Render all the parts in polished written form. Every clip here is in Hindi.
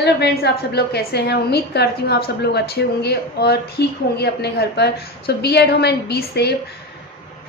हेलो फ्रेंड्स, आप सब लोग कैसे हैं। उम्मीद करती हूँ आप सब लोग अच्छे होंगे और ठीक होंगे अपने घर पर। So be at home and be safe.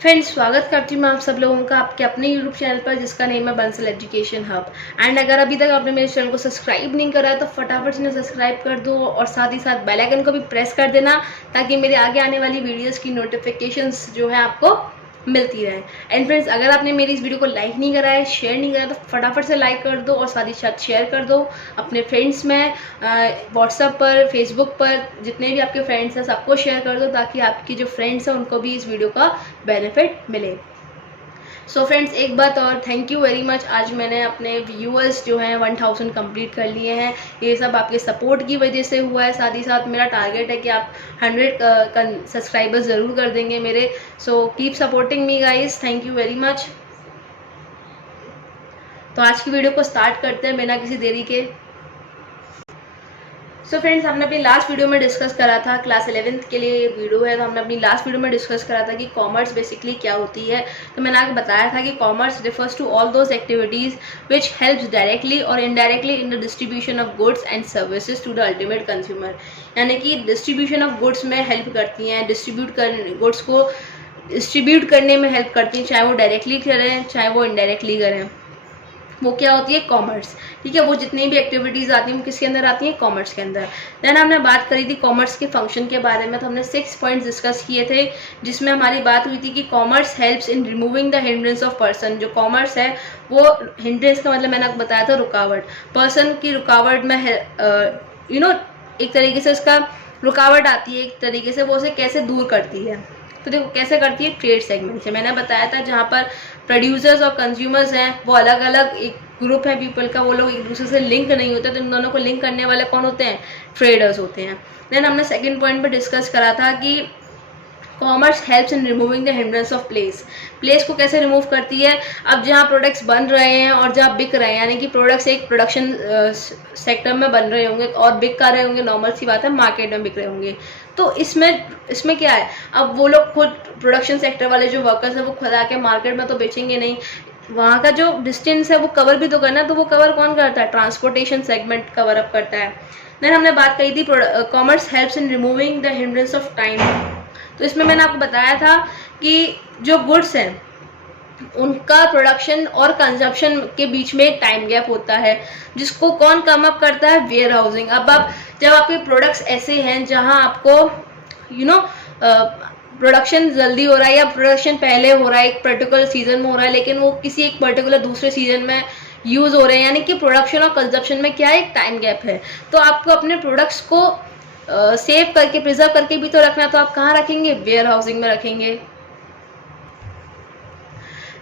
Friends, स्वागत करती हूँ मैं आप सब लोगों का आपके अपने यूट्यूब चैनल पर जिसका नेम है बंसल एजुकेशन हब। एंड अगर अभी तक आपने मेरे चैनल को सब्सक्राइब नहीं करा है तो फटाफट से सब्सक्राइब कर दो और साथ ही साथ बेल आइकन को भी प्रेस कर देना ताकि मेरे आगे आने वाली वीडियोज़ की नोटिफिकेशंस जो है आपको मिलती रहे। एंड फ्रेंड्स, अगर आपने मेरी इस वीडियो को लाइक नहीं करा है, शेयर नहीं करा तो फटाफट से लाइक कर दो और साथ ही साथ शेयर कर दो अपने फ्रेंड्स में, व्हाट्सएप पर, फेसबुक पर, जितने भी आपके फ्रेंड्स हैं सबको शेयर कर दो ताकि आपकी जो फ्रेंड्स हैं उनको भी इस वीडियो का बेनिफिट मिले। सो फ्रेंड्स, एक बात और, थैंक यू वेरी मच। आज मैंने अपने व्यूअर्स जो हैं 1000 कंप्लीट कर लिए हैं। ये सब आपके सपोर्ट की वजह से हुआ है। साथ ही साथ मेरा टारगेट है कि आप 100 सब्सक्राइबर्स ज़रूर कर देंगे मेरे। So keep supporting me guys, thank you very much. तो आज की वीडियो को स्टार्ट करते हैं बिना किसी देरी के। सो फ्रेंड्स, हमने अपनी लास्ट वीडियो में डिस्कस करा था, क्लास 11th के लिए ये वीडियो है, तो हमने अपनी लास्ट वीडियो में डिस्कस करा था कि कॉमर्स बेसिकली क्या होती है। तो मैंने आपको बताया था कि commerce refers to all those activities which helps directly और indirectly in the distribution of goods and services to the ultimate consumer. यानी कि डिस्ट्रीब्यूशन ऑफ गुड्स में हेल्प करती हैं, गुड्स को डिस्ट्रीब्यूट करने में हेल्प करती हैं, चाहे वो डायरेक्टली करें चाहे वो इनडायरेक्टली करें। वो क्या होती है? कॉमर्स। ठीक है, वो जितनी भी एक्टिविटीज़ आती हैं वो किसके अंदर आती हैं? कॉमर्स के अंदर। देन हमने बात करी थी कॉमर्स के फंक्शन के बारे में, तो हमने 6 पॉइंट्स डिस्कस किए थे जिसमें हमारी बात हुई थी कि commerce helps in removing the hindrance of person. जो कॉमर्स है वो हिंड्रेंस का मतलब मैंने आपको बताया था रुकावट, पर्सन की रुकावट में एक तरीके से उसका रुकावट आती है, एक तरीके से वो उसे कैसे दूर करती है। तो देखो कैसे करती है, ट्रेड सेगमेंट से। मैंने बताया था जहाँ पर प्रोड्यूसर्स और कंज्यूमर्स हैं वो अलग अलग एक ग्रुप है पीपल का, वो लोग एक दूसरे से लिंक नहीं होते, तो इन दोनों को लिंक करने वाले कौन होते हैं? ट्रेडर्स होते हैं। देन हमने सेकंड पॉइंट पे डिस्कस करा था कि commerce helps in removing the hindrance of place को कैसे रिमूव करती है। अब जहाँ प्रोडक्ट्स बन रहे हैं और जहाँ बिक रहे हैं, यानी कि प्रोडक्ट्स एक प्रोडक्शन सेक्टर में बन रहे होंगे और बिक कर रहे होंगे, नॉर्मल सी बात है, मार्केट में बिक रहे होंगे। तो इसमें क्या है, अब वो लोग खुद प्रोडक्शन सेक्टर वाले जो वर्कर्स हैं वो खुद आके मार्केट में तो बेचेंगे नहीं, वहाँ का जो डिस्टेंस है वो कवर भी तो करना है। तो वो कवर कौन करता है? ट्रांसपोर्टेशन सेगमेंट कवर अप करता है। देन हमने बात कही थी commerce helps in removing the hindrance of time. तो इसमें मैंने आपको बताया था कि जो गुड्स हैं उनका प्रोडक्शन और कंजप्शन के बीच में एक टाइम गैप होता है जिसको कौन कम अप करता है? Warehousing. अब आप जब आपके प्रोडक्ट्स ऐसे हैं जहां आपको प्रोडक्शन जल्दी हो रहा है या प्रोडक्शन पहले हो रहा है, एक पर्टिकुलर सीजन में हो रहा है, लेकिन वो किसी एक पर्टिकुलर दूसरे सीजन में यूज हो रहे हैं, यानी कि प्रोडक्शन और कंजप्शन में क्या है? एक टाइम गैप है। तो आपको अपने प्रोडक्ट्स को सेव करके, प्रिजर्व करके भी तो रखना, तो आप कहाँ रखेंगे? वेयर हाउसिंग में रखेंगे।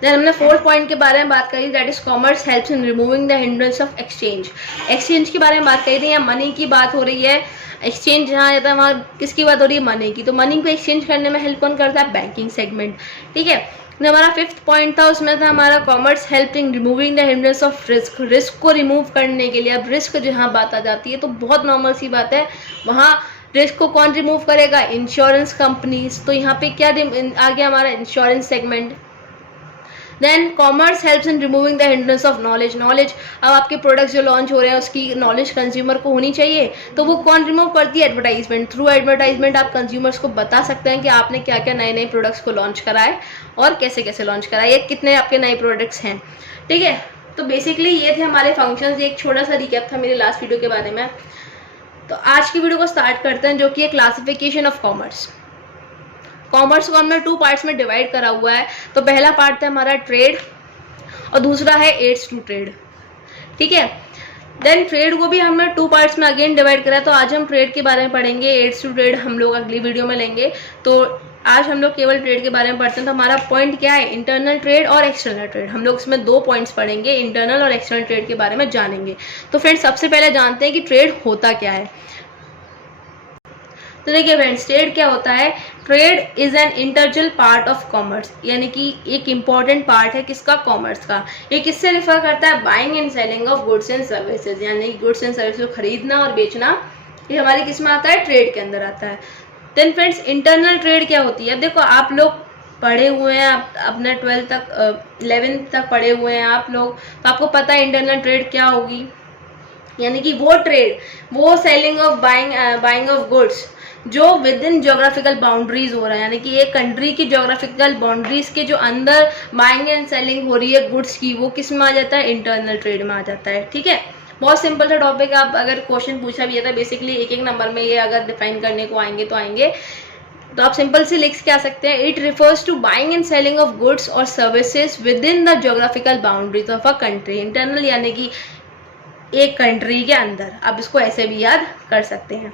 देन हमने 4th पॉइंट के बारे में बात करी, that is commerce helps in removing the hindrance of exchange. Exchange के बारे में बात करी थी, या मनी की बात हो रही है। एक्सचेंज जहाँ जाता है वहाँ किसकी बात हो रही है? मनी की। तो मनी को एक्सचेंज करने में हेल्प कौन करता है? Banking segment. ठीक है, जो हमारा 5th पॉइंट था उसमें था हमारा commerce help in removing the hindrance of risk को रिमूव करने के लिए। अब रिस्क जहाँ बात आ जाती है तो बहुत नॉर्मल सी बात है, वहाँ रिस्क को कौन रिमूव करेगा? Insurance companies. तो यहाँ पे क्या आ गया हमारा? Insurance segment. Then commerce helps in removing the hindrance of knowledge. अब आपके प्रोडक्ट्स जो लॉन्च हो रहे हैं उसकी नॉलेज कंज्यूमर को होनी चाहिए, तो वो कौन रिमूव करती है? एडवर्टाइजमेंट। थ्रू एडवर्टाइजमेंट आप कंज्यूमर्स को बता सकते हैं कि आपने क्या क्या नए नए प्रोडक्ट्स को लॉन्च करा है और कैसे कैसे लॉन्च करा है, कितने आपके नए प्रोडक्ट्स हैं। ठीक है, तो बेसिकली ये थे हमारे फंक्शंस। एक छोटा सा रिकैप था मेरे लास्ट वीडियो के बारे में। तो आज की वीडियो को स्टार्ट करते हैं, जो कि है क्लासिफिकेशन ऑफ कॉमर्स। कॉमर्स को हमने 2 पार्ट्स में डिवाइड करा हुआ है। तो पहला पार्ट था हमारा ट्रेड और दूसरा है एड्स टू ट्रेड। ठीक है, देन ट्रेड को भी हमने 2 पार्ट्स में अगेन डिवाइड करा है। तो आज हम ट्रेड के बारे में पढ़ेंगे, एड्स टू ट्रेड हम लोग अगली वीडियो में लेंगे। तो आज हम लोग केवल ट्रेड के बारे में पढ़ते हैं। तो हमारा पॉइंट क्या है? इंटरनल ट्रेड और एक्सटर्नल ट्रेड। हम लोग इसमें 2 पॉइंट्स पढ़ेंगे, इंटरनल और एक्सटर्नल ट्रेड के बारे में जानेंगे। तो फ्रेंड्स, सबसे पहले जानते हैं कि ट्रेड होता क्या है। तो देखिए फ्रेंड्स, ट्रेड क्या होता है? Trade is an integral part of commerce, यानी कि एक इम्पॉर्टेंट पार्ट है किसका? कॉमर्स का। ये किससे रिफर करता है? Buying and selling of goods and services, यानी गुड्स एंड सर्विसेज को खरीदना और बेचना, ये हमारी किस में आता है? ट्रेड के अंदर आता है। देन फ्रेंड्स, इंटरनल ट्रेड क्या होती है? देखो आप लोग पढ़े हुए हैं, आप अपने 12th तक 11th तक पढ़े हुए हैं आप लोग, तो आपको पता है इंटरनल ट्रेड क्या होगी। यानी कि वो ट्रेड, वो selling of buying of goods जो विद इन जोग्राफिकल बाउंड्रीज हो रहा है, यानी कि एक कंट्री की जोग्राफिकल बाउंड्रीज के जो अंदर बाइंग एंड सेलिंग हो रही है गुड्स की, वो किस में आ जाता है, इंटरनल ट्रेड में आ जाता है। ठीक है, बहुत सिंपल सा टॉपिक है। आप अगर क्वेश्चन पूछा भी है बेसिकली एक एक नंबर में ये अगर डिफाइन करने को आएंगे तो आप सिंपल से लिख के आ सकते हैं, it refers to buying and selling of goods और services within the geographical boundaries of a country. Internal यानी कि एक कंट्री के अंदर, आप इसको ऐसे भी याद कर सकते हैं।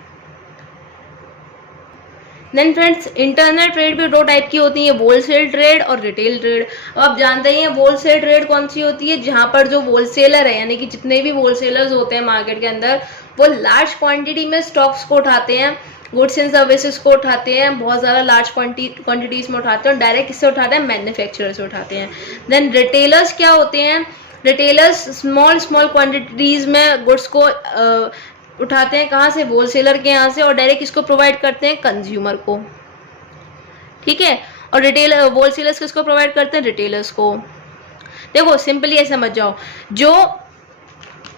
देन फ्रेंड्स, इंटरनल ट्रेड भी दो टाइप की होती है, होलसेल ट्रेड और रिटेल ट्रेड। अब आप जानते ही हैं होलसेल ट्रेड कौन सी होती है, जहां पर जो होलसेलर है यानी कि जितने भी होलसेलर्स होते हैं मार्केट के अंदर, वो लार्ज क्वांटिटी में स्टॉक्स को उठाते हैं, गुड्स एंड सर्विसेज को उठाते हैं, बहुत ज़्यादा लार्ज क्वांटिटीज में उठाते हैं और डायरेक्ट किससे उठाते हैं, मैन्युफैक्चरर से उठाते हैं। देन रिटेलर्स क्या होते हैं, रिटेलर्स स्मॉल क्वांटिटीज में गुड्स को उठाते हैं, कहाँ से, होलसेलर के यहाँ से, और डायरेक्ट इसको प्रोवाइड करते हैं कंज्यूमर को। ठीक है, और रिटेल होलसेलर्स किसको प्रोवाइड करते हैं, रिटेलर्स को। देखो सिंपली ऐसे समझ जाओ, जो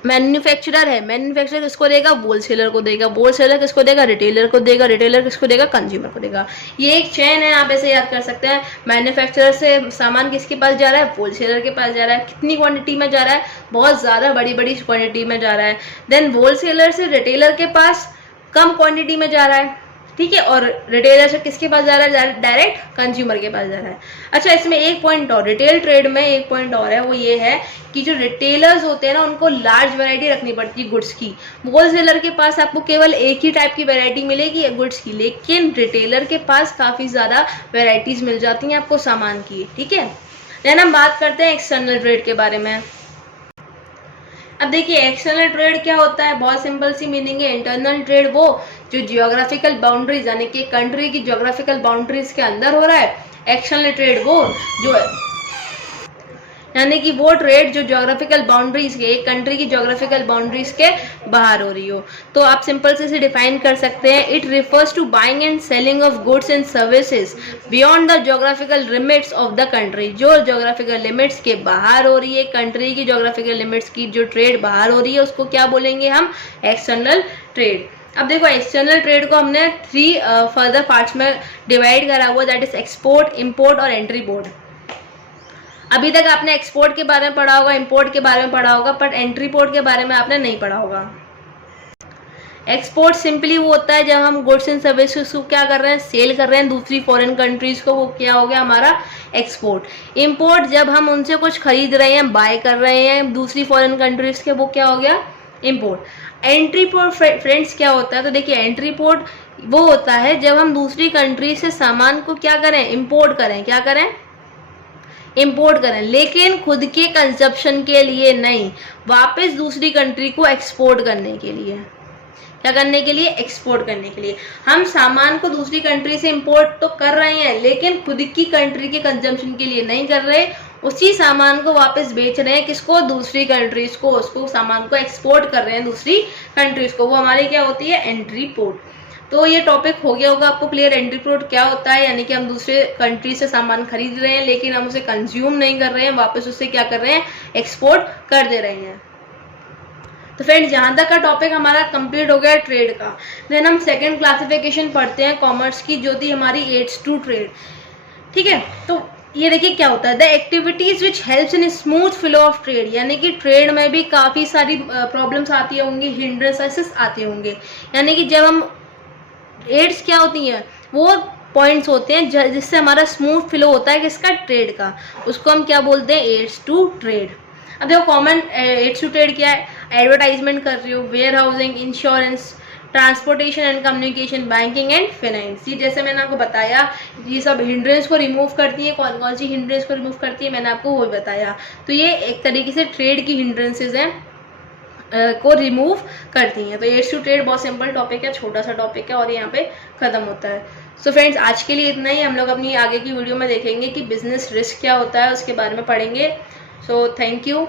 मैन्युफैक्चरर है, मैन्युफैक्चरर किसको देगा, होलसेलर को देगा, होलसेलर किसको देगा, रिटेलर को देगा, रिटेलर किसको देगा, कंज्यूमर को देगा। ये एक चेन है, आप ऐसे याद कर सकते हैं। मैन्युफैक्चरर से सामान किसके पास जा रहा है, होलसेलर के पास जा रहा है। कितनी क्वांटिटी में जा रहा है, बहुत ज़्यादा बड़ी क्वांटिटी में जा रहा है। देन होलसेलर से रिटेलर के पास कम क्वांटिटी में जा रहा है। ठीक है, और रिटेलर से किसके पास जा रहा है, डायरेक्ट कंज्यूमर के पास जा रहा है। अच्छा, इसमें एक पॉइंट और, रिटेल ट्रेड में एक पॉइंट और है, वो ये है कि जो रिटेलर्स होते हैं ना, उनको लार्ज वैरायटी रखनी पड़ती है गुड्स की। होलसेलर के पास आपको केवल एक ही टाइप की वैरायटी मिलेगी गुड्स की, लेकिन रिटेलर के पास काफ़ी ज़्यादा वैरायटीज मिल जाती हैं आपको सामान की। ठीक है, देन हम बात करते हैं एक्सटर्नल ट्रेड के बारे में। अब देखिए एक्सटर्नल ट्रेड क्या होता है, बहुत सिंपल सी मीनिंग है। इंटरनल ट्रेड वो जो जियोग्राफिकल बाउंड्रीज यानी कि कंट्री की जियोग्राफिकल बाउंड्रीज के अंदर हो रहा है। एक्सटर्नल ट्रेड वो जो यानी कि वो ट्रेड जो ज्योग्राफिकल बाउंड्रीज के, एक कंट्री की ज्योग्राफिकल बाउंड्रीज के बाहर हो रही हो। तो आप सिंपल से इसे डिफाइन कर सकते हैं, it refers to buying and selling of goods and services beyond the geographical limits of the country. जो ज्योग्राफिकल लिमिट्स के बाहर हो रही है, कंट्री की ज्योग्राफिकल लिमिट्स की जो ट्रेड बाहर हो रही है, उसको क्या बोलेंगे हम, एक्सटर्नल ट्रेड। अब देखो एक्सटर्नल ट्रेड को हमने 3 फर्दर पार्ट्स में डिवाइड करा हुआ, दैट इज एक्सपोर्ट, इंपोर्ट और एंट्री पोर्ट। अभी तक आपने एक्सपोर्ट के बारे में पढ़ा होगा, इंपोर्ट के बारे में पढ़ा होगा, पर एंट्री पोर्ट के बारे में आपने नहीं पढ़ा होगा। एक्सपोर्ट सिंपली वो होता है जब हम गुड्स एंड सर्विसेज को क्या कर रहे हैं, सेल कर रहे हैं दूसरी फॉरेन कंट्रीज को, वो क्या हो गया हमारा एक्सपोर्ट। इंपोर्ट जब हम उनसे कुछ खरीद रहे हैं, बाय कर रहे हैं दूसरी फॉरेन कंट्रीज के, वो क्या हो गया इंपोर्ट। एंट्री पोर्ट फ्रेंड्स क्या होता है, तो देखिए एंट्री पोर्ट वो होता है जब हम दूसरी कंट्री से सामान को क्या करें, इंपोर्ट करें, क्या करें, इंपोर्ट करें, लेकिन खुद के कंजप्शन के लिए नहीं, वापस दूसरी कंट्री को एक्सपोर्ट करने के लिए। क्या करने के लिए, एक्सपोर्ट करने के लिए। हम सामान को दूसरी कंट्री से इंपोर्ट तो कर रहे हैं, लेकिन खुद की कंट्री के कंजम्पशन के लिए नहीं कर रहे, उसी सामान को वापस बेच रहे हैं, किसको, दूसरी कंट्रीज को, उसको सामान को एक्सपोर्ट कर रहे हैं दूसरी कंट्रीज को, वो हमारी क्या होती है, एंट्री पोर्ट। तो ये टॉपिक हो गया होगा आपको क्लियर, एंट्री पोर्ट क्या होता है, यानी कि हम दूसरे कंट्री से सामान खरीद रहे हैं, लेकिन हम उसे कंज्यूम नहीं कर रहे हैं, वापस उसे क्या कर रहे हैं, एक्सपोर्ट कर दे रहे हैं। तो फ्रेंड्स यहाँ तक का टॉपिक हमारा कंप्लीट हो गया ट्रेड का। देन हम सेकंड क्लासिफिकेशन पढ़ते हैं कॉमर्स की, जो थी हमारी एड्स टू ट्रेड। ठीक है, तो ये देखिए क्या होता है, the activities which helps in smooth flow of trade, यानी कि ट्रेड में भी काफ़ी सारी प्रॉब्लम्स आती होंगी, हिंड्रेंसेस आते होंगे। यानी कि जब हम एड्स क्या होती हैं, वो पॉइंट्स होते हैं जिससे हमारा स्मूथ फ्लो होता है किसका, ट्रेड का, उसको हम क्या बोलते हैं, एड्स टू ट्रेड। अब देखो कॉमन एड्स टू ट्रेड क्या है, एडवर्टाइजमेंट कर रही हो, warehousing, insurance, transportation and communication, banking and finance. ये जैसे मैंने आपको बताया, ये सब हिंड्रेंस को रिमूव करती है। कौन कौन सी हिंड्रेंस को रिमूव करती है, मैंने आपको वो बताया। तो ये एक तरीके से ट्रेड की हिंड्रेंसेज हैं को रिमूव करती हैं। तो एड्स टू ट्रेड बहुत सिंपल टॉपिक है, छोटा सा टॉपिक है और यहाँ पे खत्म होता है। सो फ्रेंड्स आज के लिए इतना ही। हम लोग अपनी आगे की वीडियो में देखेंगे कि बिजनेस रिस्क क्या होता है, उसके बारे में पढ़ेंगे। So thank you.